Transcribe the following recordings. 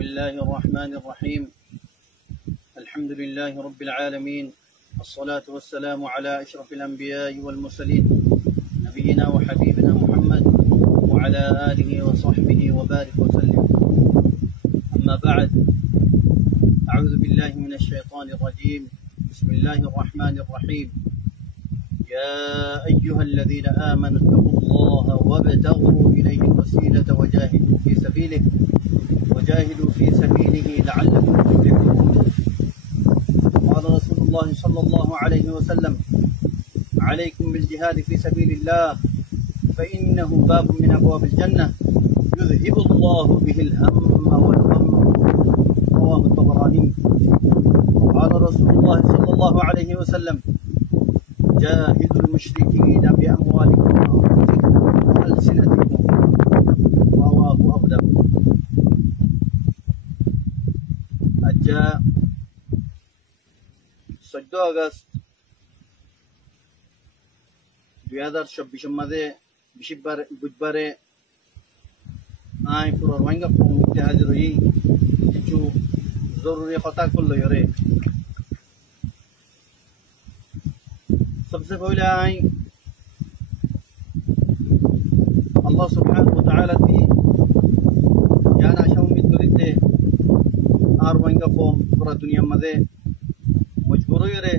بسم الله الرحمن الرحيم. الحمد لله رب العالمين، الصلاة والسلام على أشرف الأنبياء والمرسلين نبينا وحبيبنا محمد وعلى آله وصحبه وبارك وسلم. أما بعد، أعوذ بالله من الشيطان الرجيم. بسم الله الرحمن الرحيم. يا أيها الذين آمنوا اتقوا الله وابتغوا إليه الوسيلة وجاهدوا في سبيله لعلكم تفلحون. قال رسول الله صلى الله عليه وسلم: عليكم بالجهاد في سبيل الله فإنه باب من أبواب الجنة يذهب الله به الهم والغم. رواه الطبراني. قال رسول الله صلى الله عليه وسلم: جاهدوا المشركين بأموالكم وألسنتكم. رواه أبو داود. আজ্জা 14 আগস্ট 2024 মাঝে বুধবারে আই পুরো রোহিঙ্গা কমিউনিটি হাজির হই কিছু জরুরি কথা করল রে। सबसे पहले आई अल्लाह सुब्हानहु व तआला की ज्ञान आशा उम्मीद करीते আর রোহিঙ্গা কম পুরা দুনিয়ার মাঝে মজবুর হয়ে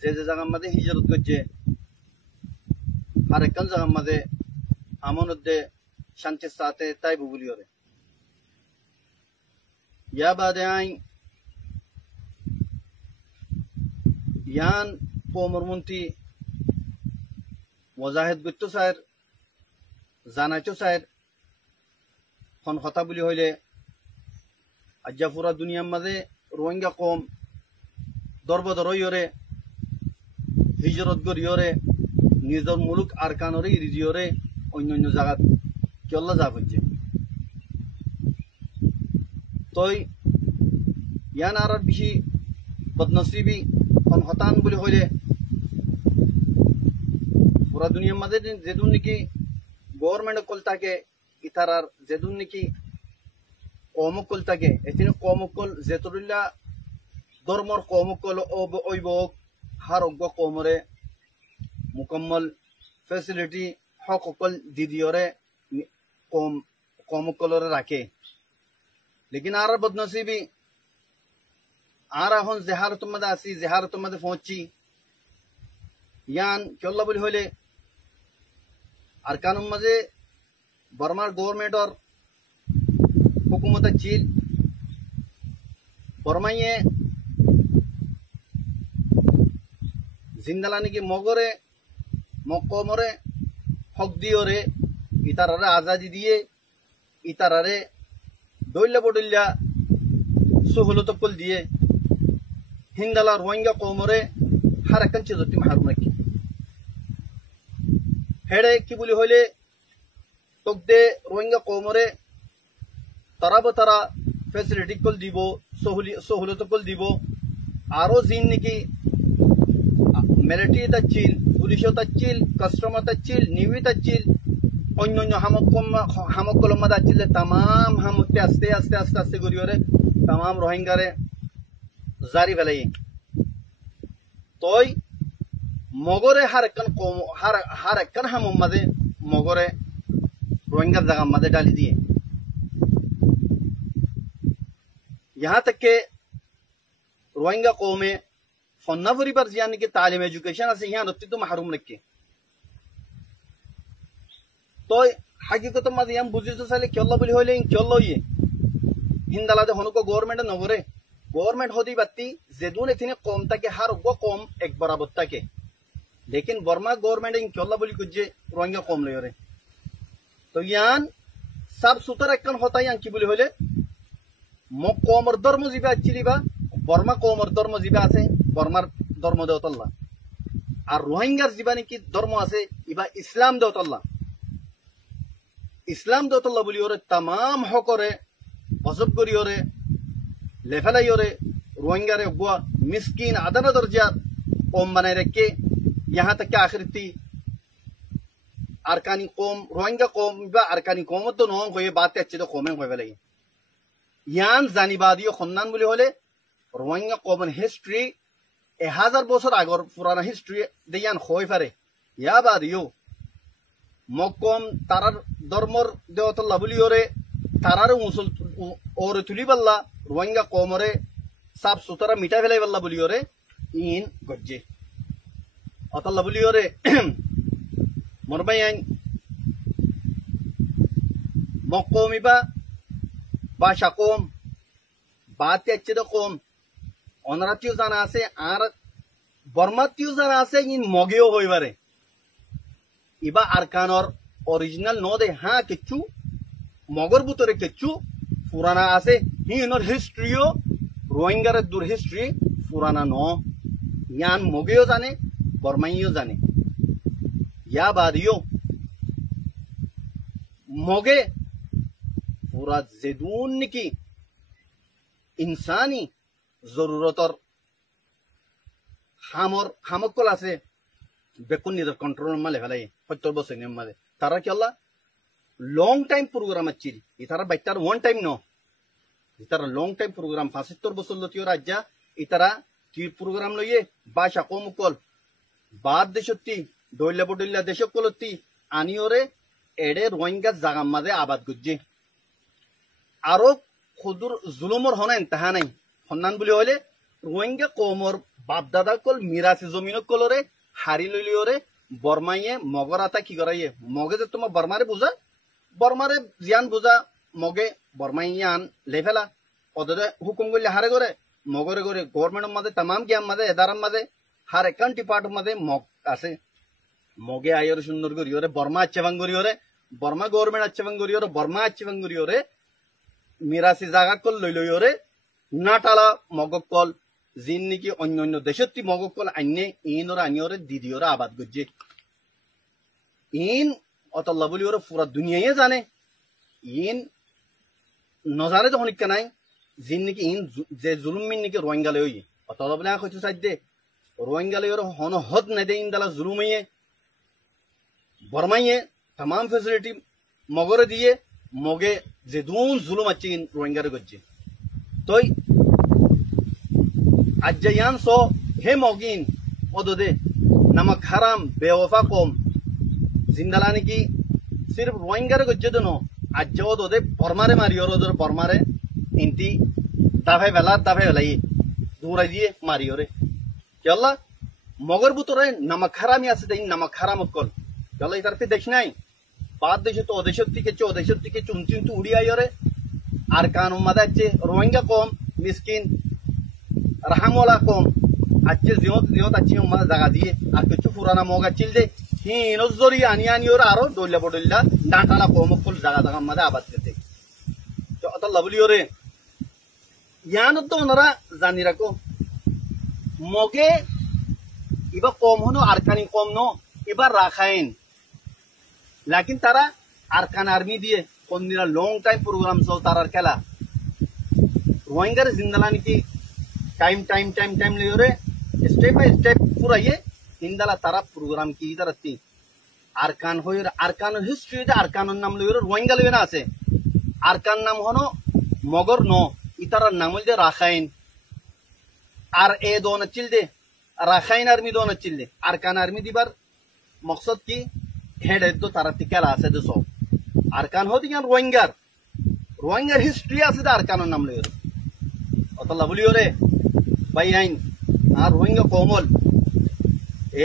যে জায়গার মাঝে হিজরত করছে আর একখান জায়গার মাঝে আমনদে শান্তির সাথে তাই বুবুলি হরে ইয়া বাদে আই ইয়ান কমরমন্ত্রী ওয়াজাহিদ গুত্ত স্যার জানাইতো স্যার খন কথা বলি হইলে আজ্জা পুরা দুনিয়ার মাঝে রোহিঙ্গা কম দরবদর হইরে হিজরত করিয়রে নিজের মুলুক আরকানরে ইরিজিয়রে অন্য অন্য জায়গা কেল্লা যা হচ্ছে তই ইয়ান আর বেশি বদনসিবি খন হতান বলি হইলে পুরা দুনিয়ার মাঝে যেদুন নাকি গভর্নমেন্ট কল থাকে ইতারার যেদুন নাকি কমকল থাকে এখানে কমকল যেতরিল্লা ধর্মর কমকল অভিভাবক হার অজ্ঞ কমরে মুকম্মল ফেসিলিটি হকল দিদিওরে কমকলরে রাখে। লেকিন আর বদনসিবি আর এখন জেহারত মধ্যে আসি জেহারত মধ্যে পৌঁছি ইয়ান কেল্লা বলি হইলে আর কানুন মাঝে বর্মার গভর্নমেন্টর हुकूमत चील बर्माइए जिंदालानी की मगरे मकमरे हक दियोरे इतारारे आजादी दिए इतारारे डोल्ला बडोल्ला सहूलत कल दिए हिंदाला रोहिंगा कमरे हर एक चीज मारूम रखी हेड़े की बोली हইলে तकदे रोहिंगा कमरे তারা তারা ফেসিলিটি কল দিব সহুলত কল দিব আরো জিন নাকি মিলিটারি তাচ্ছিল পুলিশ তাচ্ছিল কাস্টমার তাচ্ছিল নিউই তাচ্ছিল অন্য অন্য হামকল মাদা তাচ্ছিল তাম হামতে আস্তে আস্তে আস্তে আস্তে করিওরে তাম রোহিঙ্গারে জারি ফেলাই তই মগরে হার একখান হামম মাঝে মগরে রোহিঙ্গার জায়গা মাঝে ডালি দিয়ে यहाँ तक के रोहिंगा कौमे फन्नाफरी पर यानी कि तालीम एजुकेशन से यहाँ रत्ती तो महरूम रखे तो हकीकत मजे हम बुझी तो साले क्यों बोली होले क्यों ये हिंदाला दे को गवर्नमेंट नगरे गवर्नमेंट होती बत्ती जेदून इतने कौम तक हर वो कौम एक बराबर तक लेकिन बर्मा गवर्नमेंट इन क्यों बोली कुछ रोहिंगा कौम ले रहे तो यान सब सुतर एक होता है की बोली होले কমর ধর্ম জিবা চিলিবা বর্মা কমর ধর্ম জিবা আছে বর্মার ধর্ম দেওতল্লা আর রোহিঙ্গার জিবা নাকি ধর্ম আছে ইবা ইসলাম দেওতল্লা বলি ওরে তাম হকরে অজব করি ওরে লেফেলাই ওরে রোহিঙ্গারে গুয়া মিসকিন আদানা দরজার কম বানাই রেখে यहाँ तक के आखिरती अरकानी कौम रोहिंगा कौम बा अरकानी कौम तो नो कोई बात अच्छी तो कौमें होए लगी ইয়ান জানিবাদীয় সন্ধান বুলি হলে রোহিঙ্গা কমন হিস্ট্রি 1000 বছর আগর পুরানা হিস্ট্রি দেয়ান হয়ে পারে ইয়া বাদিও মকম তারার ধর্মর দেওয়াতল্লা বুলি ওরে তারার মুসল ওরে তুলি পাল্লা রোহিঙ্গা কমরে সাফ সুতরা মিটা ফেলাই পাল্লা বুলি ওরে ইন গজ্জে অতল্লা বুলি ওরে মরবাই আইন মকমিবা ভাষা কম বাতে अच्छे কম অনারাতিও জানা আছে আর বর্মাতিও জানা আছে ইন মগেও হইবারে ইবা আরকানর অরিজিনাল ন দে হ্যাঁ কিচ্ছু মগর ভিতরে কিচ্ছু পুরানা আছে হিনর হিস্ট্রিও রোহিঙ্গারের দূর হিস্ট্রি পুরানা ন ইয়ান মগেও জানে বর্মাইও জানে ইয়া বাদিও মগে পুরা জেদুন নাকি ইনসানি জরুরতর হামকল আছে বেকুন নিজের কন্ট্রোল মালে ফেলাই 70 বছর নিয়ম মালে তারা কি আল্লাহ লং টাইম প্রোগ্রাম আচ্ছিল ইতারা বাইটার ওয়ান টাইম ন ইতারা লং টাইম প্রোগ্রাম 75 বছর লতিও রাজ্যা ইতারা কি প্রোগ্রাম লইয়ে ভাষা কমকল বাদ দেশত্তি দইলা বডইলা দেশকলতি আনিওরে এডে রোহিঙ্গা জাগাম মাঝে আবাদ গুজ্জি আরো খুদুর জুলুমর হনা ইন্তাহা নাই সন্ধান বুলি হলে রোহিঙ্গা কমর বাপদাদা কল মিরাসি জমিন কলরে হারি লইলিওরে বর্মাইয়ে মগর আতা কি করাইয়ে মগে যে তোমার বর্মারে বুঝা বর্মারে জিয়ান বুঝা মগে বর্মাইয়ান লেফেলা ওদের হুকুম করলে হারে করে মগরে করে গভর্নমেন্টের মাঝে তাম গিয়াম মাঝে এদারাম মাঝে হার একান টিপার্ট মাঝে মগ আছে মগে আইর সুন্দর করিওরে বর্মা আচ্ছেবাং করিওরে বর্মা গভর্নমেন্ট আচ্ছেবাং করিওরে বর্মা আচ্ছেবাং করিওরে মিরাসি জাগা কল লইলইওরে নাটালা মগক কল জিন নাকি অন্য অন্য দেশত্তি মগক কল আইনে ইনরা আনিওরে দিদিওরা আবাদ গজ্জে ইন অতল্লা বলি ওরা পুরা দুনিয়ায় জানে ইন নজারে যখন ইকা নাই জিন নাকি ইন যে জুলুমিন নাকি রোহিঙ্গা লই অতল্লা বলে কইতে চাইদে রোহিঙ্গা লই ওরা হন হদ না দে ইনদালা জুলুমিয়ে বর্মাইয়ে तमाम ফ্যাসিলিটি মগরে দিয়ে মগে যে দুন জুলুম আছে ইন রোহিঙ্গারে গজ্জে তোই আজ্জায়ান সো হে মগিন ওদে নামক হারাম বেওফা কম জিন্দালানি কি सिर्फ रोहिंगारे गज्जे दोनो आज्जा ओदे बर्मारे मारियो ओदर बर्मारे इंती दाफे वेला दूर दिए मारियो रे यल्ला मगर बुतरे नमक हरामी आसे देइन नमक हराम कल यल्ला इधर पे देखनाई बाद देशो तो ओदेशो तिके चुमचिम तू उड़ी आयो रे आरकान मदा अच्छे रोहिंगा कम मिस्किन रहमोला कम अच्छे जियोत अच्छी मदा जगह दिए আর কিছু পুরানা মগা চিল দে হিনজরি আনি ওরা আরো দইলা বডইলা ডাঁটালা কমকল জায়গা মধ্যে আবাদ করতে তো অত লাভলি ওরে ইয়ান তো ওনারা জানি রাখো মগে ইবা কম হনো আরকানি কম নো এবার রাখাইন লেকিন তারা আরকান আর্মি দিয়ে কোনদিনা লং টাইম প্রোগ্রাম চল তারার খেলা রোহিঙ্গার জিন্দালানি কি টাইম লিওরে स्टेप बाय स्टेप पूरा ये इंदाला तारा प्रोग्राम की इधर आती आरकान हो आरकान हिस्ट्री दे आरकान नाम लो रोहिंगा लेना आसे आरकान नाम होनो मगर नो इतारा नाम दे राखाइन आर ए दोन चिल दे राखाइन आर्मी दोन चिल दे आरकान आर्मी दिबार मकसद की हेड है तो तारा टिकला आसे दसो आरकान हो दियान रोहिंगार हिस्ट्री आसे दे आरकान नाम लो अतला बोलियो रे भाई आइन আর রোহিঙ্গা কমল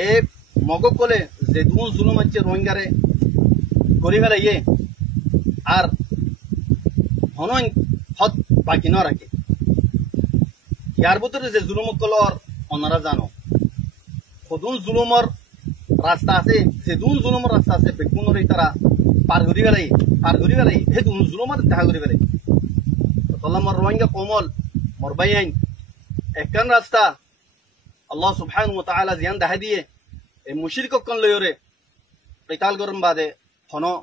এ মগক কলে যে দুন জুলুম আছে রোহিঙ্গারে করি ফেলাইয়ে আর হনন হদ বাকি না রাখে ইয়ার ভিতরে যে জুলুম কলর ওনারা জানো কদুন জুলুমর রাস্তা আছে যে দুন জুলুমর রাস্তা আছে বেকুনরে তারা পার করি ফেলাই হে দুন জুলুমর দেখা করি ফেলাই আল্লাহ মোর রোহিঙ্গা কমল মোর বাইন একখান রাস্তা अल्लाह सुब्हानहु व तआला जियान दाह दिए ए मुशरिक कन लयोरे क़िताल गरम बादे हनो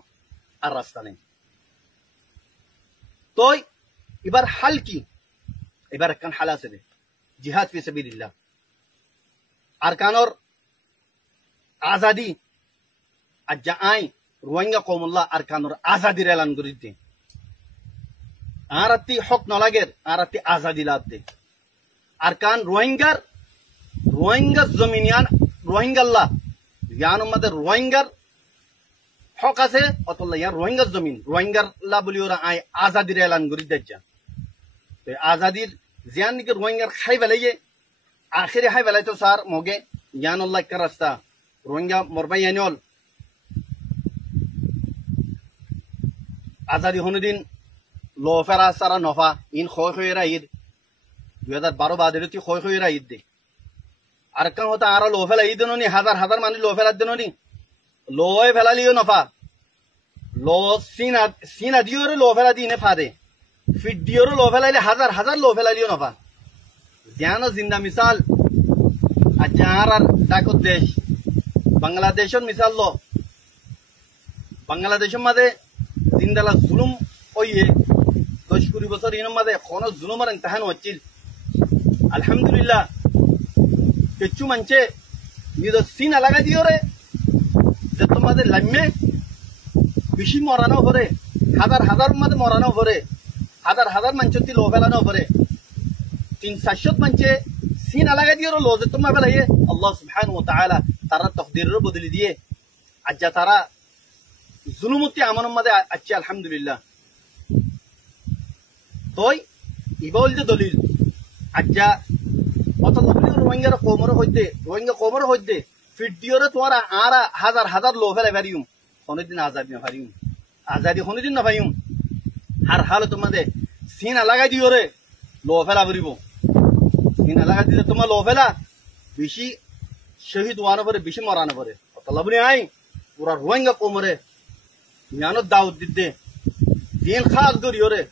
আর রাস্তা নেই তো এবার হাল কি এবার একখান হাল আছে দে জিহাদ ফি সাবিলিল্লাহ আরকানর আজাদি আজ্জা আই রোহিঙ্গা কওমুল্লাহ আরকানর আজাদির এলান করে দিতে আর আত্তি হক নলাগের আর আত্তি আজাদি লাভ দে আর কান রোহিঙ্গার জমিনিয়ান রোহিঙ্গাল্লাহ ইয়ান আমাদের রোহিঙ্গার হক আছে অতল্লা ইয়ার রোহিঙ্গার জমিন রোহিঙ্গাল্লাহ বলি ওরা আই আজাদির এলান করি দেখা তো আজাদির জিয়ান নিকে রোহিঙ্গার খাই বেলাইয়ে আখেরে খাই বেলাই তো স্যার মগে ইয়ান আল্লাহ একটা রাস্তা রোহিঙ্গা মরবাই আনিল আজাদি হনুদিন লো ফেরা সারা নফা ইন খয়েরা ঈদ 2012 বাদের খয়েরা ঈদ দে আর কান হতা আর লো ফেলা ঈদ নি হাজার হাজার মানুষ লো ফেলা দেন নি লোয় ফেলালিও নফা লো সিনা দিওর লো ফেলা দিনে ফাদে ফিট দিওর লো ফেলাইলে হাজার হাজার লো ফেলালিও নফা জানো জিন্দা মিসাল আজার আর ডাকত দেশ বাংলাদেশের মিসাল লো বাংলাদেশের মাঝে জিন্দালা জুলুম ওইয়ে 10-20 বছর ইনের মাঝে কোনো জুলুমের ইমতিহান হচ্ছিল আলহামদুলিল্লাহ কিছু মানছে নিজ সিনা লাগা দিও রে যে তোমাদের লাম্যে বেশি মরানো ভরে হাজার হাজার মধ্যে মরানো ভরে হাজার হাজার মানছে লো ফেলানো ভরে 300 মানছে সিনা লাগা দিও লো যে তোমার ফেলাইয়ে আল্লাহ সুবহানাহু ওয়া তাআলা তারা তকদিরের বদলে দিয়ে আজ্জা তারা জুলুমতি আমার মধ্যে আছে আলহামদুলিল্লাহ তোই ইবল যে দলিল আজ্জা অত রোহিঙ্গার কোমর হইতে ফিট দিওরে তোমার আর হাজার হাজার লো ফেলাই পারিম কোনদিন আজাদি না পারিম আজাদি কোনদিন না পাইম আর হালে তোমাদের সিনা লাগাই দিওরে লো ফেলা পারিব সিনা লাগাই দিলে তোমার লো ফেলা বেশি শহীদ ওয়ানো পরে বেশি মরানো পরে অত লাভনি আই পুরা রোহিঙ্গা কোমরে জ্ঞান দাউদ দিতে দিন খাস করিওরে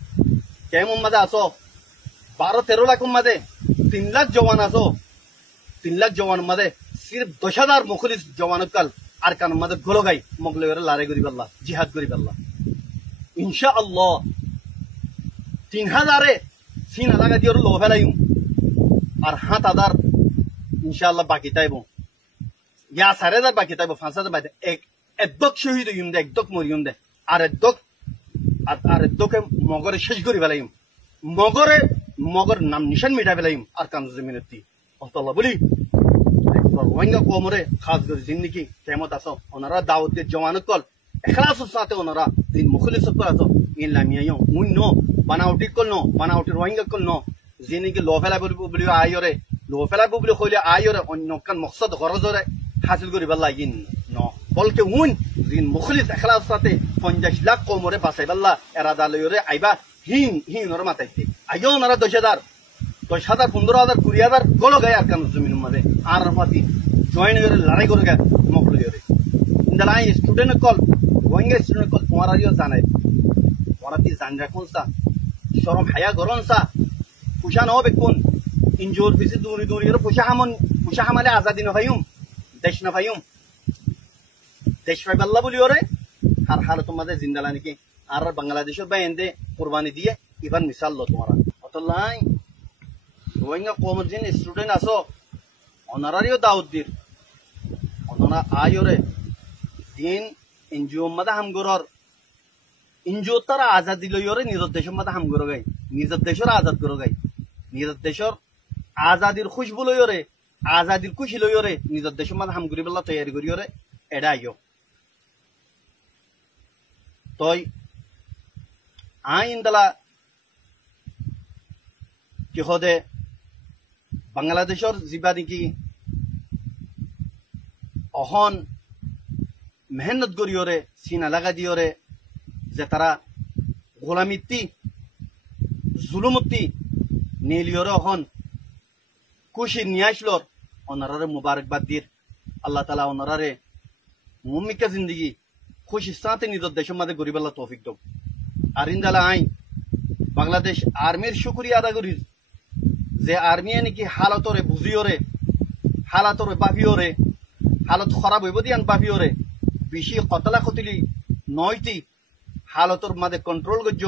কেমন মাঝে আসো 12-13 লাখ মাঝে 3 লাখ জওয়ান আসো 3 লাখ জওয়ান মাঝে সির্ফ 10,000 মুখলিস জওয়ান কাল আর কান মাঝে গোলো গাই মগলে লারে করি পাল্লা জিহাদ করি পাল্লা ইনশাআল্লাহ 3,000 সিনা লাগা দিওর লো ফেলাইম আর 7,000 ইনশাআল্লাহ বাকি তাইব ইয়া 4,000 বাকি তাইব 5,000 বাকি একদক শহীদ হইম দে একদক মরিম দে আর একদকে মগরে শেষ করি ফেলাইম মগর নাম নিশান মিটা ফেলাইম আর কান জমিনেতি আল্লাহ বলি রোহিঙ্গা কোমরে খাস করে জিন্দিগি কেমত আসো ওনারা দাওয়াত জওয়ানত কল এখলাসের সাথে ওনারা দিন মুখলিস কল আসো ইনলামিয়াও মুন্ন বানাউটি কল ন বানাউটি রোহিঙ্গা কল ন জিন্দিগি লো ফেলা বলি আইরে লো ফেলা বলি কইলে আইরে অন্য কান মকসদ গরজরে হাসিল করি বল্লা ইন ন বলকে উন দিন মুখলিস এখলাস সাথে 50 লাখ কোমরে বাসাই বল্লা এরাদা লইরে আইবা হিন ওর মাথাইতে আইও ওনারা 10,000 15,000 20,000 গোলো গায় আর কান জমিন মধ্যে আর মাতি জয়েন করে লড়াই করে গে মকল করে ইন্দালাই স্টুডেন্ট কল রোহিঙ্গা স্টুডেন্ট কল তোমারা ইও জানাই ওরা কি জান রাখুন সা শরম হায়া গরন সা পুষা নবে কোন ইনজোর পিছে দূরি এর পুষা হামালে আজাদি না ভাইউম দেশ না ভাইউম দেশ ভাই আল্লাহ বলি ওরে আর হাল তোমাদের জিন্দালা নাকি আর বাংলাদেশের বাইন্দে কুরবানি দিয়ে ইবান মিসাল লো তোমারা অতলাই রোহিঙ্গা কোমর জিন স্টুডেন্ট আসো অনারারিও দাউদ দির অনারা আয়োরে দিন এনজিও মাদা হামগরর এনজিও তারা আজাদি লইরে নিজের দেশের মাদা হামগর গাই নিজের দেশের আজাদ করো গাই নিজের দেশের আজাদির খুশবু লইরে আজাদির খুশি লইরে নিজের দেশের মাদা হামগরি বেলা তৈরি করিরে এডা আইও তই আইন দালা কি হদে বাংলাদেশের যা নাকি অহন মেহনত করিওরে সিনা লাগা দিওরে যে তারা গোলামিত্তি জুলুমতি নিলিওরে অহন খুশি নিয়ে আসলোর ওনারে মুবারকবাদ দির আল্লাহ তালা ওনারে মুমিকা জিন্দগি খুশির সাথে নিজের দেশের মধ্যে গরিবাল্লা তৌফিক দো আর ইন্দালা আইন বাংলাদেশ আর্মির শুক্রিয়া আদা করি যে আর্মি নাকি হালতরে বুঝিওরে হালাতরে বাভিওরে হালত খারাপ হইব দিয়ান বাভিওরে বেশি কতলা কতলি নয়টি হালতর মাঝে কন্ট্রোল করছ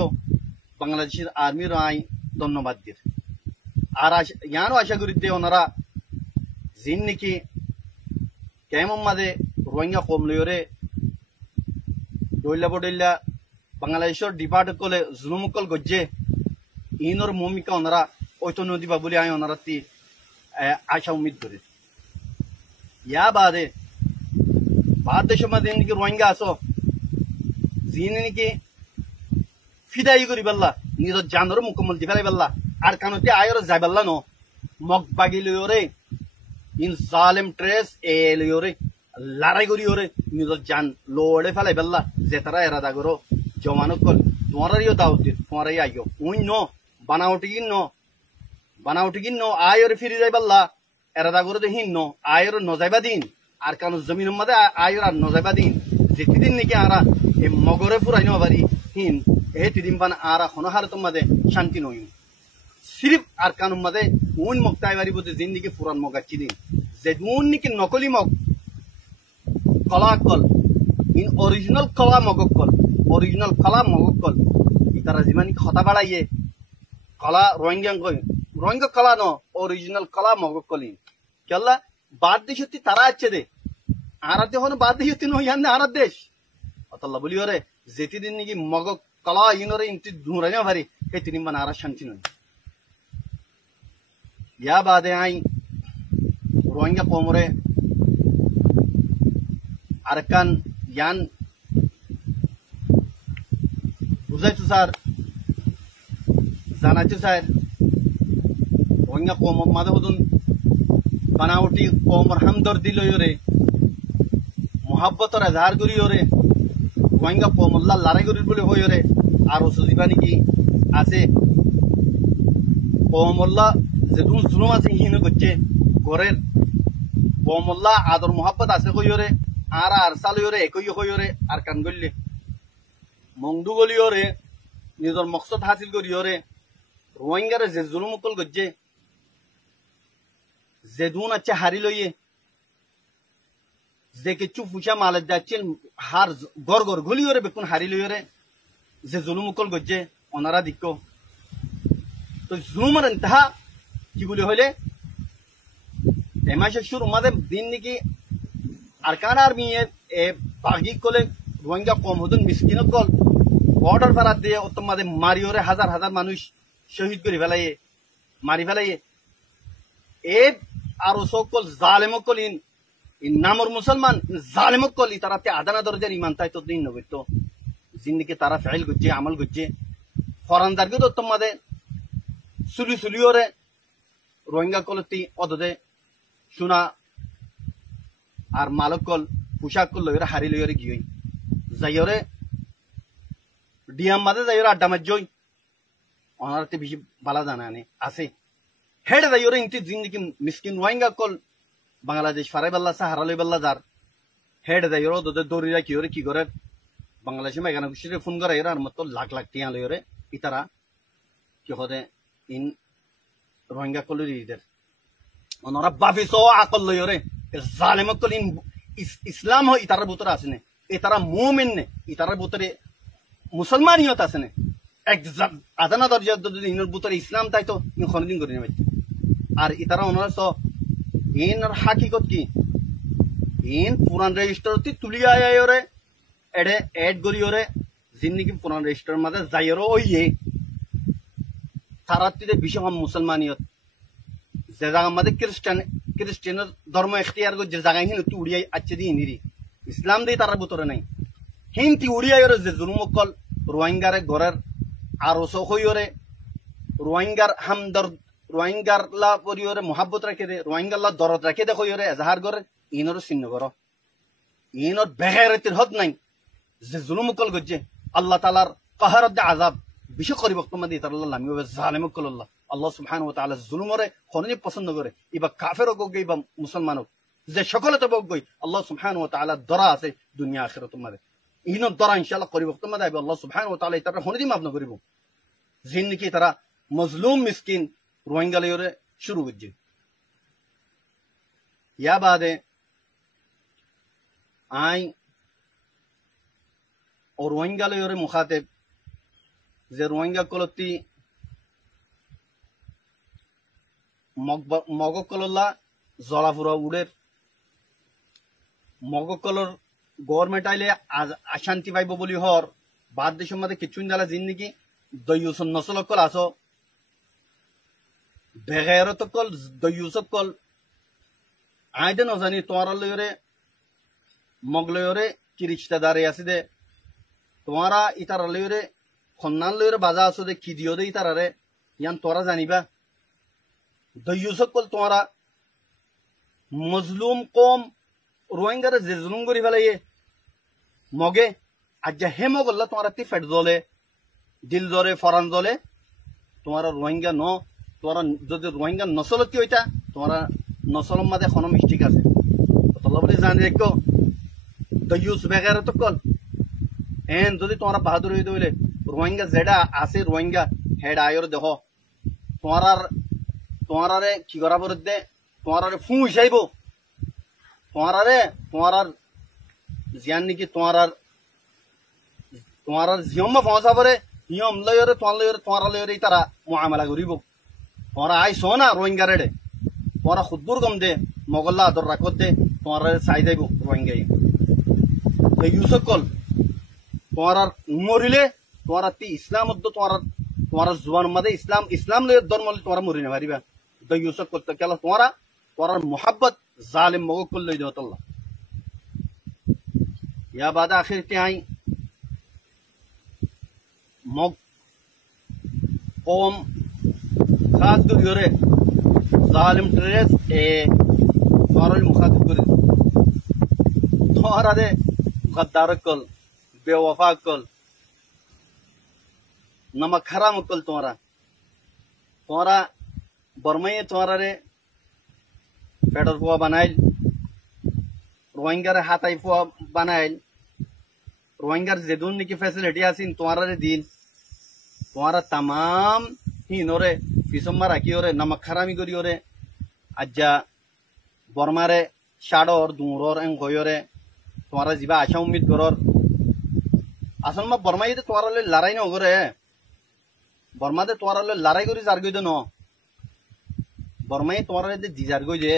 বাংলাদেশের আর্মির আই ধন্যবাদ দির আর ইয়ানও আশা করি যে ওনারা জিন নাকি কেমন মাঝে রোহিঙ্গা কম লইরে ডইলা বডইলা বাংলাদেশের ডিপার্ট কলে জুলুমকল গজ্জে ইনর ভূমিকা ওনারা ওইতো নদীবা বলে আমি ওনারা আশা উম্মিদ করি ইয়া বাদে দেশের মধ্যে নাকি রোহিঙ্গা আসো যিনি নাকি ফিদাই করি পাল্লা নিজের জানর মুকম্মল দি ফেলাই পাল্লা আর কানতে আয়র যাই পাল্লা ন মগ বাগি লইরে ইন জালেম ট্রেস এ লইরে লড়াই করি ওরে নিজের জান লড়ে ফেলাই পাল্লা যে তারা এরাদা করো জমানো কল তোমারও দাও তোমারই আইও উই ন বানাউটি কিন আয়র ফিরে যাই পাল্লা এরাদা করে তো হিন আয়র নজাইবা দিন আর কারণ জমিনের মধ্যে আয়র আর নজাইবা দিন যেদিন নাকি আরা এই মগরে ফুরাই পারি হিন এই তিদিন পান আরা হনহার তোমাদের শান্তি নই সিরিফ আর কানুন মাঝে উন মগতাই বাড়ি বলতে জিন্দিকে ফুরান মগাচ্ছি দিন যে উন নাকি নকলি মগ কলা কল ইন অরিজিনাল কলা মগকল অরিজিনাল কলা মগকল ইতারা যিমানি খতা বাড়াইয়ে কলা রোহিঙ্গা কলা ন অরিজিনাল কলা মগকলি কেল্লা বাদ দেশ তারা আছে দে আরার দেশ বাদ দেশ নই আরার দেশ অতল্লা বলি ওরে যেটি দিন নাকি মগ কলা ইনরে ইনটি ধুরাইনা ভারি সেই তিন মানে আরার শান্তি নয় ইয়া বাদে আই রোহিঙ্গা কমরে আরকান ইয়ান বুঝাইছো স্যার জানাইছো স্যার রোহিঙ্গা কম মাঝে হদুন বানাওটি কমর হামদর্দি লইরে মোহাব্বতর এজাহার করি ওরে রোহিঙ্গা কমল্লা লড়াই করি বলে হইরে আর ওসুদিবা নাকি আছে কমল্লা যেটুকু জুলুম আছে হিন করছে ঘরের কমল্লা আদর মোহাব্বত আছে কইরে আর চাল হইরে একই হইরে আর কান গললে মংদু গলি ওরে নিজের মকসদ হাসিল করি ওরে রোহিঙ্গারে যে জুলুম উকল করছে যে দুন আছে হারি লইয়ে যে কিছু ফুসা মালের যাচ্ছেন হার গড় গড় গলি ওরে বেকুন হারি লইরে যে জুলুম উকল করছে ওনারা দিক তো জুলুমের ইন্তহা কি বলি হইলে এমাসের শুরু আমাদের দিন নাকি আর কান আর্মি বাগি কলে রোহিঙ্গা কম হতুন মিসকিন কল বর্ডার ফেরাত দিয়ে তোমাদের মারি ওরে হাজার হাজার মানুষ শহীদ করে ফেলাইয়ে মারি ফেলাইয়ে এ আর সকল জালেমকল ইন নামর মুসলমান জালেমকল তারা আদানা দরজার ইমান তাই তো দিন নবে তো জিন্দিকে তারা ফেল করছে আমল করছে ফরানদারকে তো তোমাদের সুলি ওরে রোহিঙ্গা কলতি অদে সোনা আর মালক কল পোশাক কল লইরে হারি লইরে গিয়ে যাইরে ডিয়াম মাঝে যাইরে আড্ডা মারজই অনারতে বেশি বালা জানা আনে আছে হেড যাইরে ইনতি জিন্দিগি মিসকিন রোহিঙ্গা কল বাংলাদেশ ফারাই বাল্লা সাহারা লই বাল্লা যার হেড যাইরে দদে দৌড়িরা কি করে বাংলাদেশে মেঘানা খুশিরে ফোন করে আর মতো লাখ লাখ টিয়া লইরে ইতারা কি হদে ইন রোহিঙ্গা কলের ইদের ওনারা বাফি সো আকল লইরে জালেমকল ইন ইসলাম হয় ইতারার ভিতরে আছে না এতারা মুমিন নে ইতারার ভিতরে মুসলমানিয়ত আছে না এক আদানা দরজা যদি ইনর ভিতরে ইসলাম তাই তো কোনদিন করে নেবে আর ইতারা ওনারা তো ইনর হাকিকত কি ইন পুরান রেজিস্টার তি তুলিয়া আয়রে এডে এড গরিয়রে জিন্দিগি পুরান রেজিস্টার মাঝে যাইরো ওইয়ে তারাতিতে বিষয় মুসলমানিয়ত যে জায়গা মাঝে খ্রিস্টানের ধর্ম এখতিয়ার যে জায়গায় হিন তুই উড়িয়াই আছে দি হিন্দি ইসলাম দিয়ে তার ভিতরে নাই হিন্দি উড়িয়াই যে জুলুমকল রোহিঙ্গারে ঘরের আর হইরে রোহিঙ্গার হামদর রোহিঙ্গার লা পরিয়রে মোহাব্বত রাখে দে রোহিঙ্গার লা দরদ রাখে দে হইরে এজাহার করে ইনর চিহ্ন কর ইনর বেগারতির হদ নাই যে জুলুমকল গজ্জে আল্লাহ তাআলার কাহার দে আযাব বিশেষ করি বক্তব্য দিয়ে তার আল্লাহ লামি জালেমকল আল্লাহ আল্লাহ সুবহানাহু ওয়া তাআলা জুলুমরে খননি পছন্দ করে ইবা কাফের হোক বা মুসলমান হোক যে সকলতে বক গই আল্লাহ সুবহানাহু ওয়া তাআলা দরা আছে দুনিয়া আখিরাতের মধ্যে ইহন দরা ইনশাআল্লাহ করি বক্তব্য দেব আল্লাহ সুবহানাহু ওয়া তাআলা তার খননি মাফ না করিব জিন কি তারা মজলুম মিসকিন রোহিঙ্গা লইরে শুরু করছে ইয়া বাদে আই ও রোহিঙ্গা লইরে মুখাতেব যে রোহিঙ্গা কলতি মগকলল্লা জলাফুরা উড়ের মগকলর গভর্নমেন্ট আইলে অশান্তি পাইব বলি হর বাদ দেশের মধ্যে কিছু জালা জিন্দিগি দৈয়ুসন নসলকল আসো বেগেরত কল দয়ুসত কল আইদে নজানি তোমার লয়রে মগলয়রে কি রিশতেদারে আছে দে তোমারা ইতার লয়রে খন্নান লয়রে বাজা আছো দে কি দিও দে ইতারারে ইয়ান তোরা জানিবা দয়ুসত কল তোমারা মজলুম কম রোহিঙ্গারে যে জুলুম করি ফেলাইয়ে মগে আজ্জা হে মগল্লা তোমার তি ফেট জ্বলে দিল জ্বলে ফরান জ্বলে তোমার রোহিঙ্গা ন তোমার যদি রোহিঙ্গা নসলতি হইতা তোমার নসলম মাঝে এখনো মিস্টেক আছে তল্লাবলি জানি রেখো দয়ুস বেগারে তো কল এন যদি তোমার বাহাদুর হইতে হইলে রোহিঙ্গা যেটা আছে রোহিঙ্গা হেড আয়র দেহ তোমারে কি করা বলতে তোমারে ফু হিসাইব তোমার জিয়ান নাকি তোমার জিয়ম পৌঁছা পরে নিয়ম লয়রে তোমার লয়রে তারা মুআমালা করিব তোমরা আইস না রোহিঙ্গা রেডে তোমরা খুদ্দুর গম দে মগল্লা আদর রাখত দে তোমার চাই যাইব রোহিঙ্গাই ইউসুফ কল তোমার মরিলে তোমার তি ইসলাম তোমার জুয়ান মাদে ইসলাম লয় ধর্ম তোমরা মরি না পারিবা ইউসুফ করতে কেন তোমার মোহাব্বত জালিম মগ কল লই দেওয়া या बाद आखिर क्या आई मग कौम खाद गुरियोरे जालिम ट्रेस ए फारल मुखातिब गुरि तोहरा दे गद्दार कल बेवफा कल नमक हराम कल तोहरा बर्मई तोहरा रे पेट्रोल पुआ बनाइल रोहिंगार हाथाई पुआ बनाइल रोहिंगार जेदुन की फैसिलिटी आसिन तुम्हारा दिल तुम्हारा तमाम ही नोरे फिसम्मा राखी ओरे नमक खरामी करी ओरे अज्जा बर्मारे शाडोर दूर एंग गोयोरे तुम्हारा जीवा आशा उम्मीद करोर असल में बर्मा ये तुम्हारा ले लड़ाई न होगरे बर्मा दे तुम्हारा ले लड़ाई करी जार गई दे नो बर्मा ये तुम्हारा ले जी जार गई जे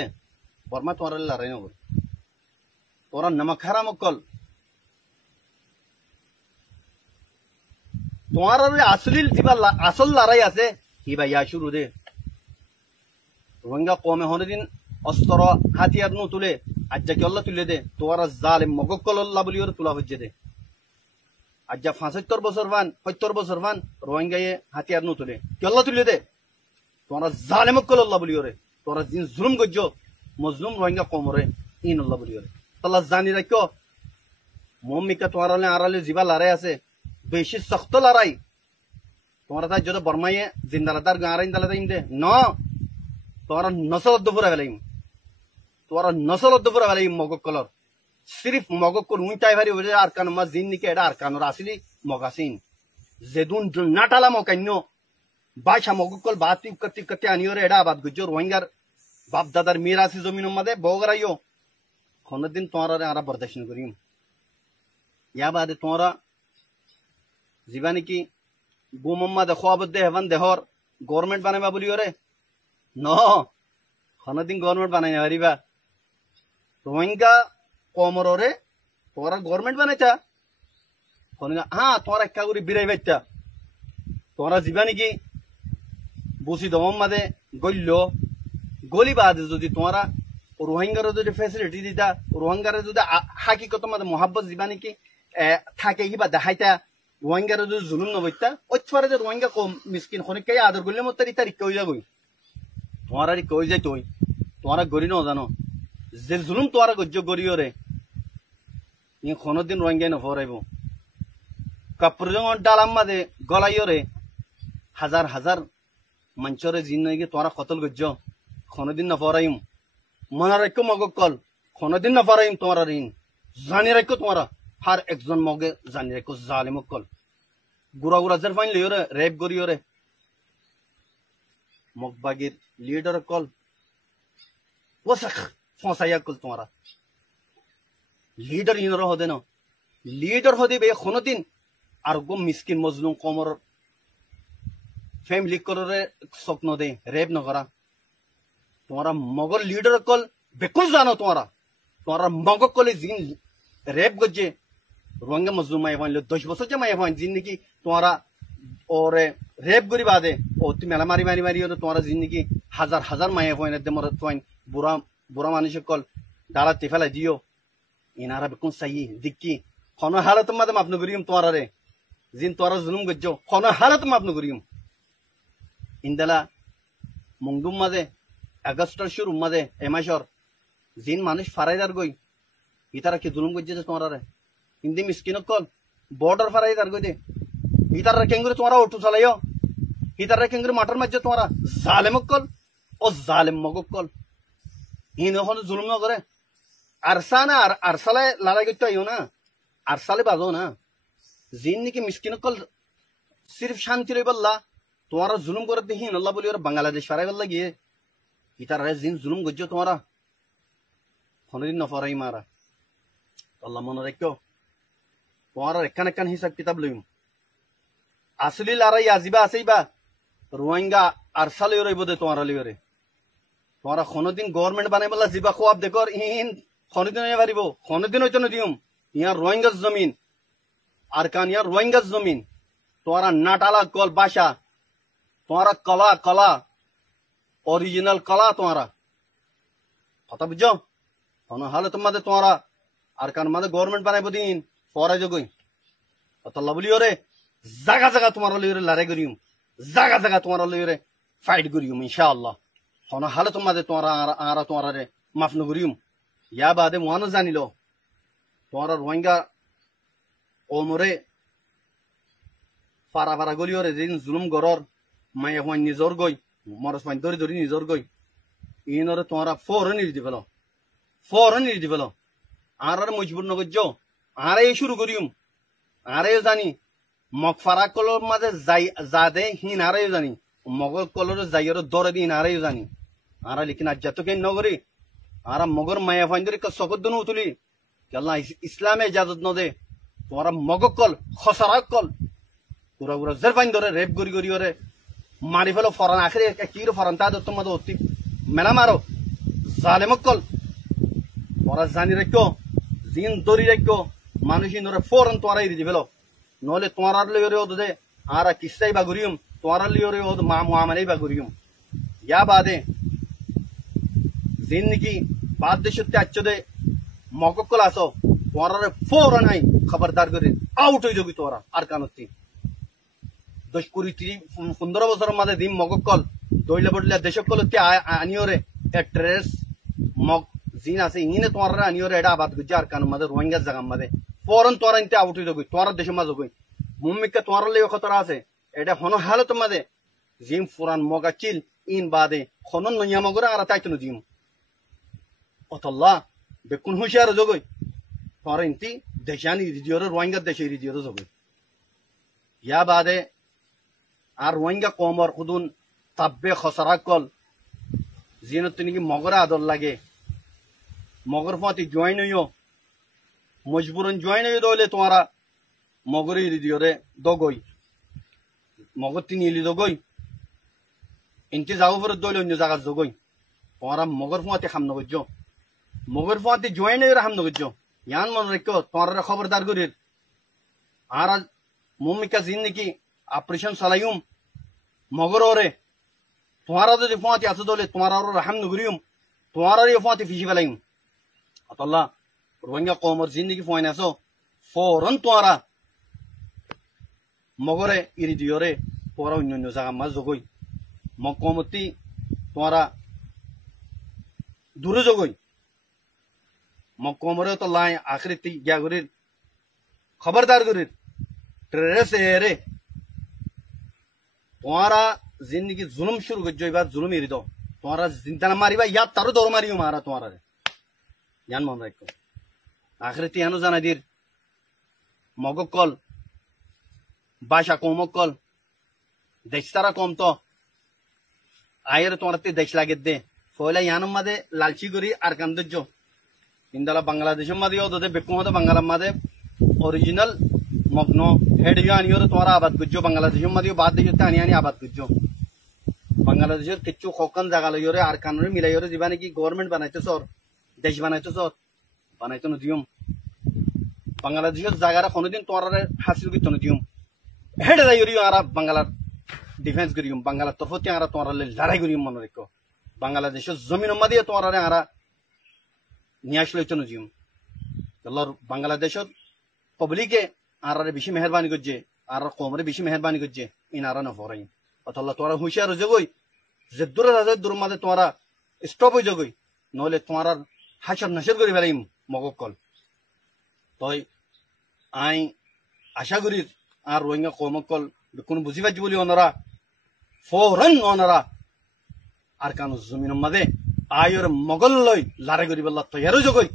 बर्मा तुम्हारा ले लड़ाई न होगरे তোরা নমখারা মকল তোমার আসলিল যিবা আসল লড়াই আছে হিবা ইয়া শুরু দে রোহিঙ্গা কমে হনদিন অস্ত্র হাতিয়ার নু তুলে আজ্জা কি আল্লাহ তুলে দে তোরা জালিম মগকল আল্লাহ বলি ওর তুলা হজ্জে দে আজ্জা ৭৫ বছর বান ৭০ বছর বান রোহিঙ্গা হাতিয়ার নু তুলে কি আল্লাহ তুলে দে তোরা জালিম মগকল আল্লাহ বলি ওরে তোরা জিন জুলুম গজ্জ মজলুম রোহিঙ্গা কমরে ইন আল্লাহ বলি ওরে तला जानी रखो मम्मी का तुम्हारा आराले जीवा लड़ाई आसे बेशी सख्त लड़ाई तुम्हारा था जो बर्मा ये जिंदालदार गारा इंदालदा इंदे न तुम्हारा नसल दुपुरा वाला तुम्हारा नसल दुपुरा वाला मगो कलर सिर्फ मगो को ऊंचाई भारी वजह आरकान मा जिन निके एडा आरकान और असली मगासिन जेदुन नाटाला मकान्यो बादशाह मगो कल बाती कत्ती आनी और एडा बात गुजो रोहिंगार बाप दादार मीरासी जमीनों मदे बोगरायो खन दिन तुम्हारा आरा बर्दाश्त करी या बाद तुम्हारा जीवानी की बुमम्मा देखो अब देहवन देहर गवर्नमेंट बने बोली रे न खन दिन गवर्नमेंट बनाई हरीबा रोहिंगा कमर रे तुम्हारा गवर्नमेंट बने चा हाँ तुम्हारा क्या करी बिराई बेचा तुम्हारा जीवानी की बुसी दम मादे गल्लो गली बाद जो तुम्हारा रोहिंगार जो फैसिलिटी दीता रोहिंगार जो हाकिकत मत मोहब्बत जीवानी की থাকে কিবা দেখাইতা রোহিঙ্গার जो जुलुम नबैता ओछवारे जे रोहिंगा को मिस्किन खने के आदर गले मत तारीख कइ जाबई तुम्हारा रि कइ जाय तोय तुम्हारा गरि न जानो जे जुलुम तुम्हारा गज्ज गरियो रे इ खनो दिन रोहिंगा न फराइबो कपरजों डालाम मादे गलाइयो रे हजार हजार मंचरे जिन्नगी तुम्हारा कतल गज्ज खनो दिन न फराइम मना रखो मगकल खनो दिन न फराइम तुम्हारा रिन जानि रखो तुम्हारा हर एक जन मगे जानि रखो जालिम कल गुरा गुरा जर फाइन लियो रे रेप गरियो रे मगबागिर लीडर कल वसख फसाया कल तुम्हारा लीडर इन रहो देनो लीडर हो दे बे खनो दिन আর গো মিসকিন মজলুম কমর ফ্যামিলি করে স্বপ্ন দে রেপ ন করা তোমারা মগর লিডার কল বেকুল জানো তোমারা মগর কলে জিন রেপ গজে রোহিঙ্গা মজলুম মাই ফাইল 10 বছর যে মাই ফাইল জিন্দেগি তোমারা ওরে রেপ গরি বাদে ও তুমি মেলা মারি মারি মারি তোমারা জিন্দেগি হাজার হাজার মায়ে পয়েন্ট দে মরত পয়েন্ট বুড়া বুড়া মানুষ কল ডালা টিফেলা দিও ইনারা বেকুন সাই দিকি কোন হালত মাদে মাপনু করিম তোরা রে জিন তোরা জুলুম গজ্জো কোন হালত মাপনু করিম ইন্দালা মুংদুম মাদে আগস্টর শুরু মাদে এমাশর জিন মানুষ ফারাইদার গই ইতারা কি জুলুম গজ্জে তোরা রে হিন্দি মিসকিন কল বর্ডার ফারাইদার গই দে ইতারা কেঙ্গুরে তোরা অটো চালাইও ইতারা কেঙ্গুরে মাটার মাঝে তোরা জালেম কল ও জালেম মগ কল ইন এখন জুলুম না করে আরসা না আর আরসালে লড়াই করতে আইও না আরসালে বাজো না জিন নাকি মিসকিন কল সির্ফ শান্তি রই বললা তোরা জুলুম করে দেখি আল্লাহ বলি ওরা বাংলাদেশ ফারাই বললা গিয়ে ইতারা জিন জুলুম গজ্জো তোরা কোনদিন নফরাই মারা আল্লাহ মনে রেখো তোরা এখান এখান হিসাব কিতাব লইম আসলি লড়াই আজিবা আছেইবা রোহিঙ্গা আরসালে রইব দে তোরা লিওরে তোরা কোনদিন গভর্নমেন্ট বানাই বলা জিবা খোয়াব দেখর ইন কোনদিন পারিব কোনদিন হইতো না দিম ইয়ার রোহিঙ্গা জমিন আর কান ইয়ার রোহিঙ্গা জমিন তোরা নাটালা কল ভাষা তোরা কলা কলা অরিজিনাল কলা তোরা কথা বুঝছো কোন হালে তোমাদের তোরা আর কান মাঝে গভর্নমেন্ট বানাইব দিন পরে যোগই অতল্লা বলিও রে জায়গা জায়গা তোমার লিওরে লড়াই করিম জায়গা জায়গা তোমার লিওরে ফাইট করিম ইনশাআল্লাহ কোন হালে তোমাদের তোরা আর তোরা রে মাফ নকরিম ইয়া বাদে মহানো জানিল তোরা রোহিঙ্গা ওমরে পারা পারা গলিওরে যেদিন জুলুম গরর মায়ে হওয়ান নিজর গই মরস পাইন ধরি ধরি নিজর গই ইনরে তোরা ফৌরন নিজ দিবেল ফৌরন নিজ দিবেল আর মজবুর নগজ্য আরে শুরু করিম আরে জানি মগ ফারা কলর মাঝে যাই যাদে হিন আরে জানি মগল কলর যাইয়ের দরে দিন আরে জানি আর লিখিন আজ তো কেন নগরি আর মগর মায়া ফাইন ধরে সকত দনু তুলি কেলা ইসলামে ইজাজত নদে তোরা মগ কল খসরা কল পুরা পুরা জের ফাইন ধরে রেপ গরি গরি ওরে মারি ফেলো ফরান আখরে কি ফরান তা তোমাদের অতি মেলা মারো জালেম কল তোরা জানি রেখো জিন দরি রেখো মানুষই নরে ফোরন তোরা ইরি দিবেলো নহলে তোমার লিওরে ওদ দে আর কিস্তাই বা ঘুরিম তোমার লিওরে ওদ মা মুআমালাই বা ঘুরিম ইয়া বাদে জিন নাকি বাদ দেশতে আচ্ছ দে মককল আসো তোমার ফোরন নাই খবরদার করে আউট হয়ে যাবি তোরা আর কানতি 10-15 বছরের মাঝে দিম মককল দইলে বদলে দেশকল আনিওরে ট্রেস মক জিন আছে ইনে তোমার আনিওরে এটা আবাদ গুজে আর কান মাঝে রোহিঙ্গা জায়গা মাঝে ফরন তোরা ইনতে আউট হয়ে যাবি তোমার দেশের মাঝে গই মুম্মিকা তোমার লিও খতরা আছে এটা হন হালত মাঝে জিম ফুরান মগা চিল ইন বাদে খনন নইয়া মগরে আর তাইতনো জিম অতল্লা বেকুন হুশিয়ার জগই তোরা ইনতি দেশানি রিজিওরে রোহিঙ্গা দেশে রিজিওরে জগই ইয়া বাদে আর রোহিঙ্গা কমর খুদুন তাব্বে খসরা কল জিনত তিনি মগরে আদর লাগে মগর ফাতি জয়েন হইও মজবুরন জয়েন হইও দলে তোমারা মগরে রিদিওরে দগই মগর তিনি ইলি দগই ইনকে যাও ফর দলে অন্য জায়গা দগই তোমারা মগর ফাতি হাম নগজ মগর ফাতি জয়েন হইও হাম নগজ ইয়ান মন রেখো তোমারা খবরদার করির আর মুমিকা জিন নাকি অপারেশন চালাইম মগর ওরে তোমারা যদি ফাতি আছে দলে তোমারা হাম নগরিম তোমারা ফাতি ফিসি ফেলাইম আল্লাহ রোহিঙ্গা কমর জিন্দগি ফয়ন আসো ফৌরন তোরা মগরে ইরি দিওরে তোরা অন্য অন্য জায়গা মাঝ জগই মকমতি তোরা দূরে জগই মকমরে তো লাই আখরি তি গিয়া করির খবরদার করির ট্রেস এরে তোরা জিন্দগি জুলুম শুরু করছো এবার জুলুম এরি দাও তোরা জিন্দা মারিবা ইয়াদ তারও দৌড় মারিও মারা তোরা জান মন রাখো আখরে তিয়ানো জানা দির মগকল বাসা কমকল দেশ তারা কম তো আয়ের তোমার দেশ লাগে দে ফয়লা ইয়ানোর মাঝে লালচি করি আর কান্দর্য ইন্দালা বাংলাদেশের মাঝে ওদের বেকুমতে বাংলার মাঝে অরিজিনাল মগ্ন হেড আনিওরে তোমার আবাদ করছো বাংলাদেশের মাঝে বাদ দেশতে আনি আনি আবাদ করছো বাংলাদেশের কিছু খকান জায়গা লইরে আর কানুরে মিলাইরে যাবা নাকি গভর্নমেন্ট বানাইতে সর দেশ বানাইতে সর বানাইতো নদিয়ম বাংলাদেশের জায়গাটা কোনোদিন তোমার হাসিল করতো নদিয়ম হেডে যাই আর বাংলার ডিফেন্স করিম বাংলার তরফতে আর তোমার লড়াই করিম মনে রেখো বাংলাদেশের জমিন দিয়ে তোমার আরা নিয়ে আসলে তো নজিম আল্লাহর বাংলাদেশের পাবলিকে আর বেশি মেহরবানি করছে আর কমরে বেশি মেহরবানি করছে ইনারা নফরাই অথবা তোরা হুঁশিয়ার হয়ে যাগই যে দূরে রাজার দূর মাঝে তোমরা স্টপ হয়ে যাগই নহলে তোমার হাসর নাসর করে ফেলাইম মগকল তই আই আশা করি আর রোহিঙ্গা কমকল কোনো বুঝি পাচ্ছি বলি ওনারা ফৌরন ওনারা আর কানো জমিন মাঝে আয়র মগল লই লারে করি বেলা তৈয়ারও যোগই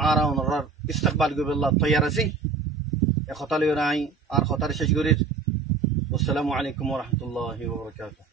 আর ওনার ইস্তেকবাল করি বেলা তৈয়ার আছি এ কথা লই আই আর কথার শেষ করি আসসালামু আলাইকুম ওয়া রাহমাতুল্লাহি ওয়া বারাকাতুহু